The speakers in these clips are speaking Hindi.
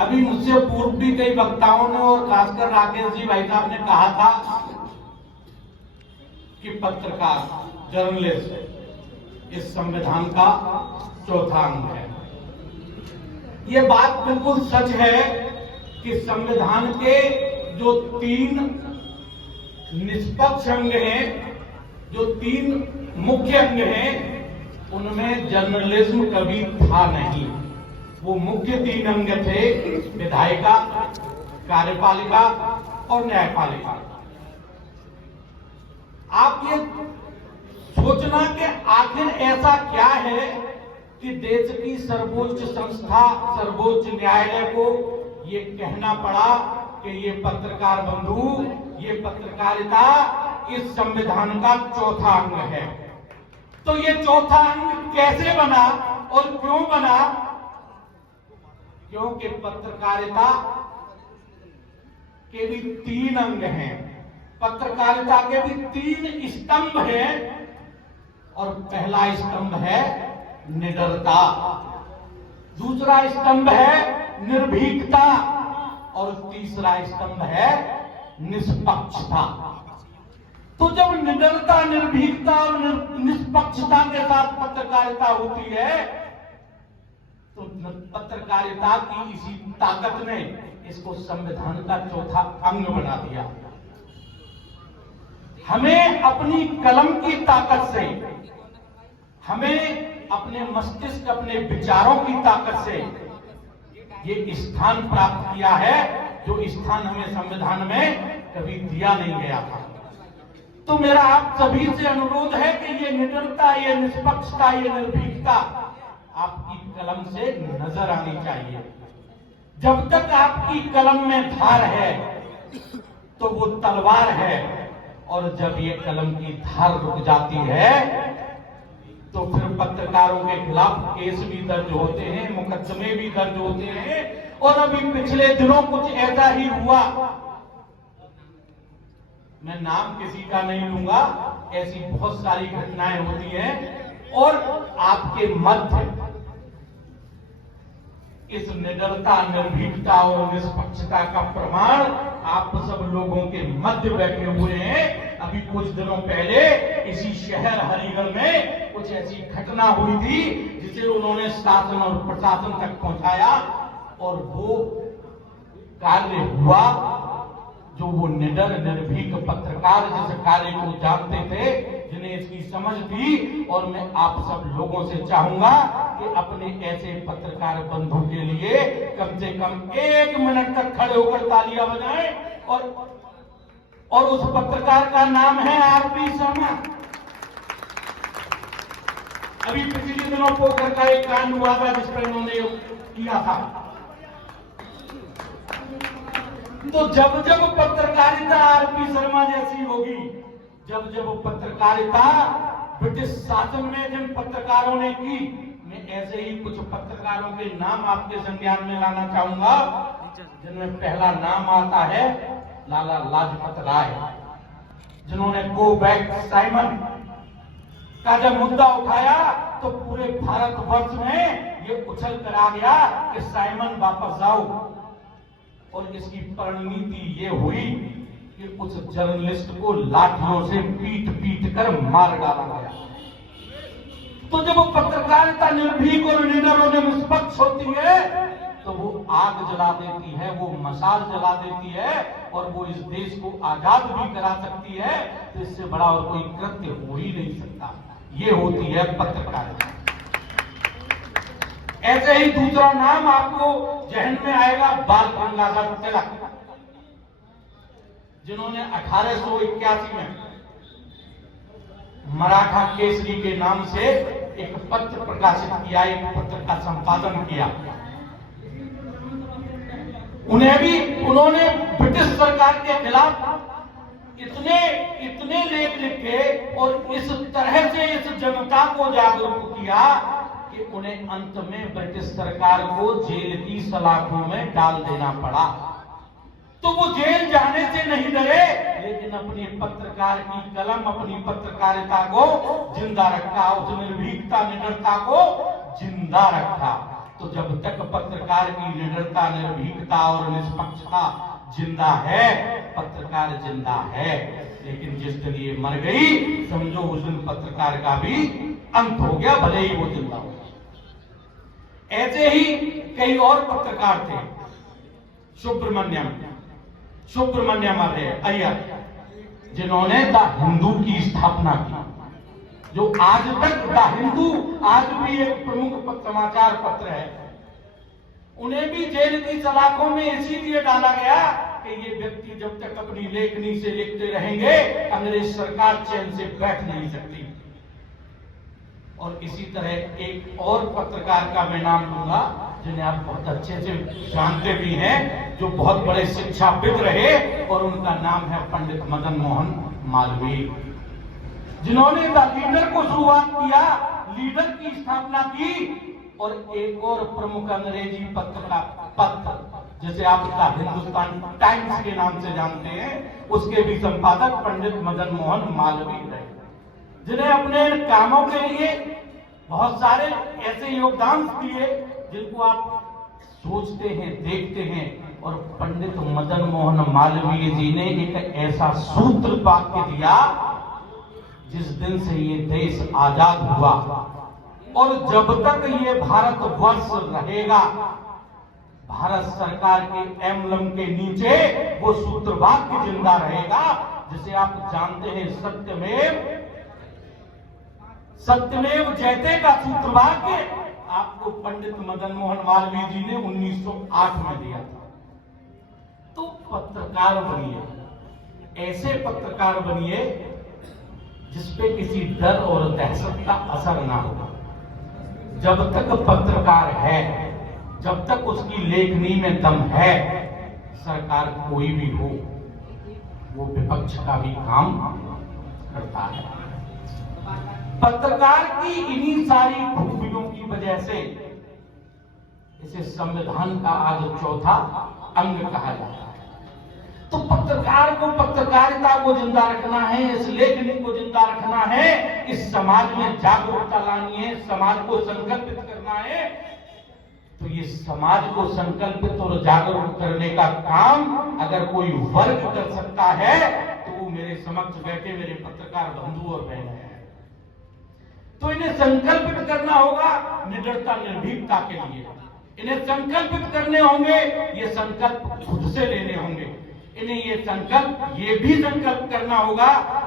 अभी मुझसे पूर्व भी कई वक्ताओं ने और खासकर राकेश जी भाई साहब ने कहा था कि पत्रकार जर्नलिस्ट इस संविधान का चौथा अंग है। ये बात बिल्कुल सच है कि संविधान के जो 3 निष्पक्ष अंग हैं, जो 3 मुख्य अंग हैं, उनमें जर्नलिज्म कभी था नहीं। वो मुख्य 3 अंग थे, विधायिका, कार्यपालिका और न्यायपालिका। आप ये सोचना कि आखिर ऐसा क्या है कि देश की सर्वोच्च संस्था सर्वोच्च न्यायालय को ये कहना पड़ा कि ये पत्रकार बंधु, ये पत्रकारिता इस संविधान का चौथा अंग है। तो ये चौथा अंग कैसे बना और क्यों बना? क्योंकि पत्रकारिता के भी 3 अंग हैं, पत्रकारिता के भी 3 स्तंभ हैं। और पहला स्तंभ है निडरता, दूसरा स्तंभ है निर्भीकता और तीसरा स्तंभ है निष्पक्षता। तो जब निडरता, निर्भीकता और निष्पक्षता के साथ पत्रकारिता होती है तो पत्रकारिता की इसी ताकत ने इसको संविधान का चौथा अंग बना दिया। हमें अपनी कलम की ताकत से, हमें अपने मस्तिष्क, अपने विचारों की ताकत से ये स्थान प्राप्त किया है जो स्थान हमें संविधान में कभी दिया नहीं गया था। तो मेरा आप सभी से अनुरोध है कि ये निडरता, ये निष्पक्षता, ये निर्भीकता आपकी कलम से नजर आनी चाहिए। जब तक आपकी कलम में धार है तो वो तलवार है, और जब ये कलम की धार रुक जाती है तो फिर पत्रकारों के खिलाफ केस भी दर्ज होते हैं, मुकदमे भी दर्ज होते हैं। और अभी पिछले दिनों कुछ ऐसा ही हुआ, मैं नाम किसी का नहीं लूंगा, ऐसी बहुत सारी घटनाएं होती हैं। और आपके मध्य इस निडरता, निर्भीकता और निष्पक्षता का प्रमाण आप सब लोगों के मध्य बैठे हुए हैं। अभी कुछ दिनों पहले इसी शहर हरिगढ़ में कुछ ऐसी घटना हुई थी जिसे उन्होंने शासन और प्रशासन तक पहुंचाया, और वो कार्य हुआ जो वो निडर, निर्भीक पत्रकार जिस कार्य को जानते थे, जिन्हें इसकी समझ थी। और मैं आप सब लोगों से चाहूंगा कि अपने ऐसे पत्रकार बंधु के लिए कम से कम 1 मिनट तक खड़े होकर तालियां बजाएं। और उस पत्रकार का नाम है आरपी शर्मा। अभी पिछले दिनों पोखर का एक कांड हुआ था जिस पर इन्होंने किया था। तो जब जब पत्रकारिता आरपी शर्मा जैसी होगी, जब जब पत्रकारिता ब्रिटिश शासन में जिन पत्रकारों ने की, मैं ऐसे ही कुछ पत्रकारों के नाम आपके संज्ञान में लाना चाहूंगा, जिनमें पहला नाम आता है लाला लाजपत राय, जिन्होंने गो बैक साइमन का जब मुद्दा उठाया तो पूरे भारतवर्ष में ये उछल कर आ गया कि साइमन वापस आओ। और इसकी परिणति ये हुई कि उस जर्नलिस्ट को लाठियों से पीट पीट कर मार डाला गया। तो जब वो पत्रकारिता निर्भीक और निडर और निष्पक्ष होती है तो वो आग जला देती है, वो मशाल जला देती है, और वो इस देश को आजाद भी करा सकती है। तो इससे बड़ा और कोई कृत्य हो ही नहीं सकता। ये होती है पत्रकारिता। ऐसे ही दूसरा नाम आपको जहन में आएगा बाल गंगाधर तिलक, जिन्होंने 1881 में मराठा केसरी के नाम से एक पत्र प्रकाशित किया, एक पत्र का संपादन किया। उन्होंने ब्रिटिश सरकार के खिलाफ इतने लेख लिखे और इस तरह से इस जनता को जागरूक किया कि उन्हें अंत में ब्रिटिश सरकार को जेल की सलाखों में डाल देना पड़ा। तो वो जेल जाने से नहीं डरे, लेकिन अपनी पत्रकार की कलम, अपनी पत्रकारिता को जिंदा रखा, उस निर्भीकता, निडरता को जिंदा रखा। तो जब तक पत्रकार की निडरता, निर्भीकता और निष्पक्षता जिंदा है, पत्रकार जिंदा है। लेकिन जिस दिन ये मर गई, समझो उस दिन पत्रकार का भी अंत हो गया, भले ही वो जिंदा हो। ऐसे ही कई और पत्रकार थे। सुब्रमण्यम अय्यर, जिन्होंने द हिंदू की स्थापना की, जो आज तक द हिंदू आज भी एक प्रमुख समाचार पत्र है। उन्हें भी जेल की सलाखों में इसीलिए डाला गया कि ये व्यक्ति जब तक अपनी लेखनी से लिखते रहेंगे, अंग्रेज सरकार चैन से बैठ नहीं सकती। और इसी तरह एक और पत्रकार का मैं नाम लूंगा, जिन्हें आप बहुत अच्छे से जानते भी हैं, जो बहुत बड़े शिक्षाविद रहे, और उनका नाम है पंडित मदन मोहन मालवीय, जिन्होंने द लीडर को शुरुआत किया, लीडर की स्थापना की। और एक और प्रमुख अंग्रेजी पत्र जैसे आप द हिंदुस्तान टाइम्स के नाम से जानते हैं, उसके भी संपादक पंडित मदन मोहन मालवीय रहे, जिन्हें अपने कामों के लिए बहुत सारे ऐसे योगदान दिए जिनको आप सोचते हैं, देखते हैं। और पंडित मदन मोहन मालवीय जी ने एक ऐसा सूत्र वाक्य दिया, जिस दिन से ये देश आजाद हुआ और जब तक ये भारत वर्ष रहेगा, भारत सरकार के एम्बलम के नीचे वो सूत्र वाक्य जिंदा रहेगा, जिसे आप जानते हैं सत्यमेव जयते का सूत्र वाक्य आपको पंडित मदन मोहन मालवीय जी ने 1908 में दिया था। तो पत्रकार बनिए, ऐसे पत्रकार बनिए जिसपे किसी डर और दहशत का असर ना हो। जब तक पत्रकार है, जब तक उसकी लेखनी में दम है, सरकार कोई भी हो, वो विपक्ष का भी काम करता है। पत्रकार की इन्हीं सारी खूबियों की वजह से इसे संविधान का आज चौथा अंग कहा जाता है। तो पत्रकार को, पत्रकारिता को जिंदा रखना है, इस लेखनी को जिंदा रखना है, इस समाज में जागरूकता लानी है, समाज को संकल्पित करना है। तो ये समाज को संकल्पित और जागरूक करने का काम अगर कोई वर्ग कर सकता है, तो वो मेरे समक्ष बैठे मेरे पत्रकार बंधु और बहन हैं। तो इन्हें संकल्पित करना होगा निडरता, निर्भीकता के लिए। इन्हें संकल्पित करने होंगे, ये संकल्प खुद से लेने होंगे। इन्हें ये संकल्प, ये भी संकल्प करना होगा,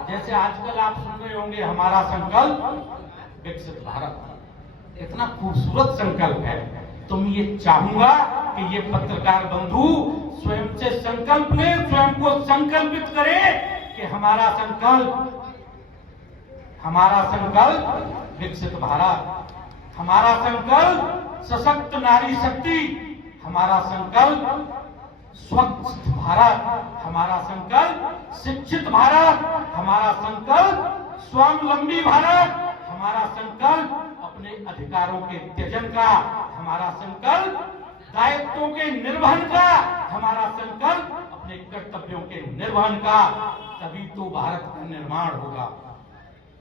जैसे आजकल आप सुन रहे होंगे, हमारा संकल्प विकसित भारत। इतना खूबसूरत संकल्प है। तो मैं ये चाहूंगा कि ये पत्रकार बंधु स्वयं से संकल्प लें, स्वयं को संकल्पित करें कि हमारा संकल्प विकसित भारत, हमारा संकल्प सशक्त नारी शक्ति, हमारा संकल्प स्वच्छ भारत, हमारा संकल्प शिक्षित भारत, हमारा संकल्प स्वावलंबी भारत, हमारा संकल्प अपने अधिकारों के त्यजन का, हमारा संकल्प दायित्वों के निर्वहन का, हमारा संकल्प अपने कर्तव्यों के निर्वहन का। तभी तो भारत का निर्माण होगा,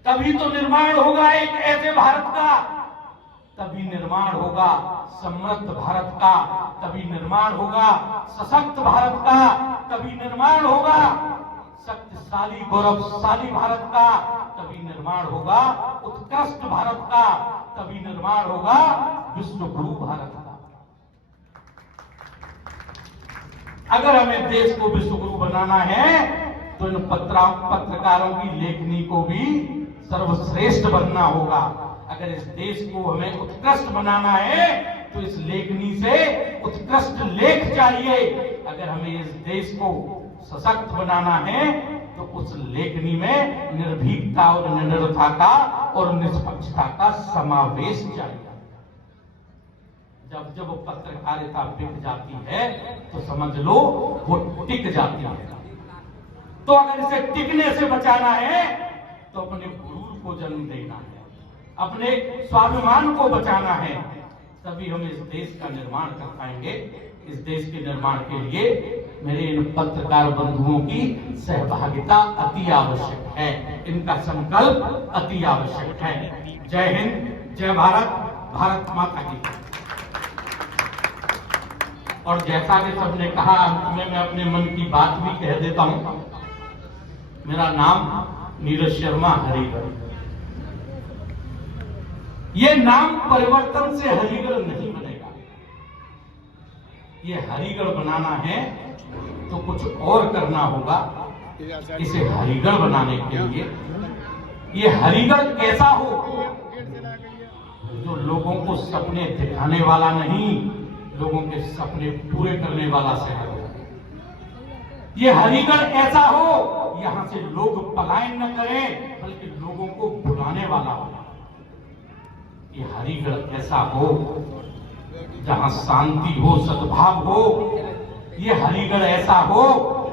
तभी तो निर्माण होगा एक ऐसे भारत का, तभी निर्माण होगा समृद्ध भारत का, तभी निर्माण होगा सशक्त भारत का, तभी निर्माण होगा शक्तिशाली गौरवशाली भारत का, तभी निर्माण होगा उत्कृष्ट भारत का, तभी निर्माण होगा विश्व गुरु भारत का। अगर हमें देश को विश्व गुरु बनाना है, तो इन पत्रकारों की लेखनी को भी सर्वश्रेष्ठ बनना होगा। अगर इस देश को हमें उत्कृष्ट बनाना है, तो इस लेखनी से उत्कृष्ट लेख चाहिए। अगर हमें इस देश को सशक्त बनाना है, तो उस लेखनी में निर्भीकता और निडरता का और निष्पक्षता का समावेश चाहिए। जब जब पत्रकारिता बिक जाती है, तो समझ लो वो टिक जाती है। तो अगर इसे टिकने से बचाना है, तो अपने गुरूर को जन्म देना है, अपने स्वाभिमान को बचाना है, तभी हम इस देश का निर्माण कर पाएंगे। इस देश के निर्माण के लिए मेरे इन पत्रकार बंधुओं की सहभागिता अति आवश्यक है, इनका संकल्प अति आवश्यक है। जय हिंद, जय भारत, भारत माता की। और जैसा कि सबने कहा, अंत में मैं अपने मन की बात भी कह देता हूं। मेरा नाम नीरज शर्मा हरिगढ़। ये नाम परिवर्तन से हरिगढ़ नहीं बनेगा। ये हरिगढ़ बनाना है तो कुछ और करना होगा। इसे हरिगढ़ बनाने के लिए ये हरिगढ़ कैसा हो, जो लोगों को सपने दिखाने वाला नहीं, लोगों के सपने पूरे करने वाला शहर हो। ये हरिगढ़ ऐसा हो यहां से लोग पलायन न करें, बल्कि लोगों को बुलाने वाला हो। ये हरिगढ़ ऐसा हो जहां शांति हो, सद्भाव हो। ये हरिगढ़ ऐसा हो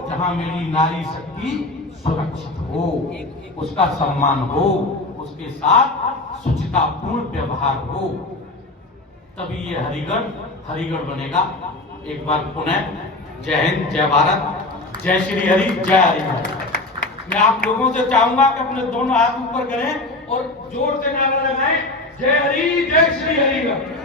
जहां मेरी नारी शक्ति सुरक्षित हो, उसका सम्मान हो, उसके साथ शुचितापूर्ण व्यवहार हो, तभी ये हरिगढ़ हरिगढ़ बनेगा। एक बार पुनः जय हिंद, जय भारत, जय श्री हरि, जय हरिगढ़। मैं आप लोगों से चाहूंगा कि अपने दोनों हाथ ऊपर करें और जोर से नारा लगाएं, जय हरि, जय श्री हरिगढ़।